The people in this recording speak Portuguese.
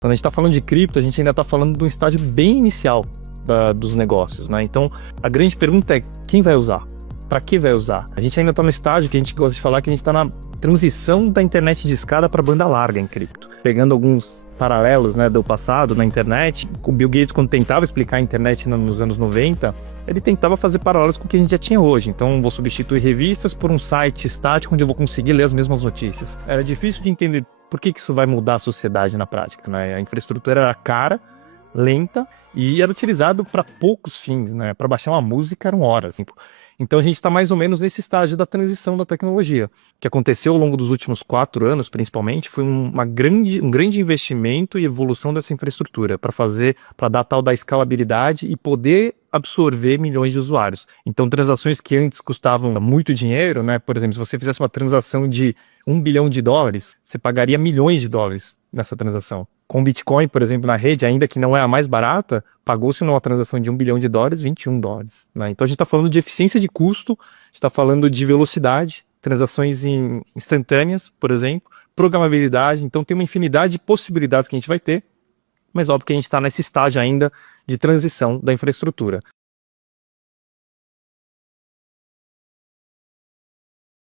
Quando a gente está falando de cripto, a gente ainda está falando de um estágio bem inicial dos negócios, né? Então, a grande pergunta é quem vai usar? Para que vai usar? A gente ainda está no estágio que a gente gosta de falar que a gente está na transição da internet de escada para banda larga em cripto. Pegando alguns paralelos, né, do passado na internet, o Bill Gates, quando tentava explicar a internet nos anos 90, ele tentava fazer paralelos com o que a gente já tinha hoje. Então, vou substituir revistas por um site estático onde eu vou conseguir ler as mesmas notícias. Era difícil de entender por que isso vai mudar a sociedade na prática, né? A infraestrutura era cara, lenta e era utilizado para poucos fins, né? Para baixar uma música eram horas. Então a gente está mais ou menos nesse estágio da transição da tecnologia. O que aconteceu ao longo dos últimos 4 anos, principalmente, foi um grande investimento e evolução dessa infraestrutura para dar tal da escalabilidade e poder absorver milhões de usuários. Então, transações que antes custavam muito dinheiro, né? Por exemplo, se você fizesse uma transação de $1 bilhão, você pagaria milhões de dólares nessa transação. Com Bitcoin, por exemplo, na rede, ainda que não é a mais barata, pagou-se numa transação de $1 bilhão, $21, né? Então a gente está falando de eficiência de custo, a gente está falando de velocidade, transações instantâneas, por exemplo, programabilidade. Então tem uma infinidade de possibilidades que a gente vai ter, mas óbvio que a gente está nesse estágio ainda de transição da infraestrutura.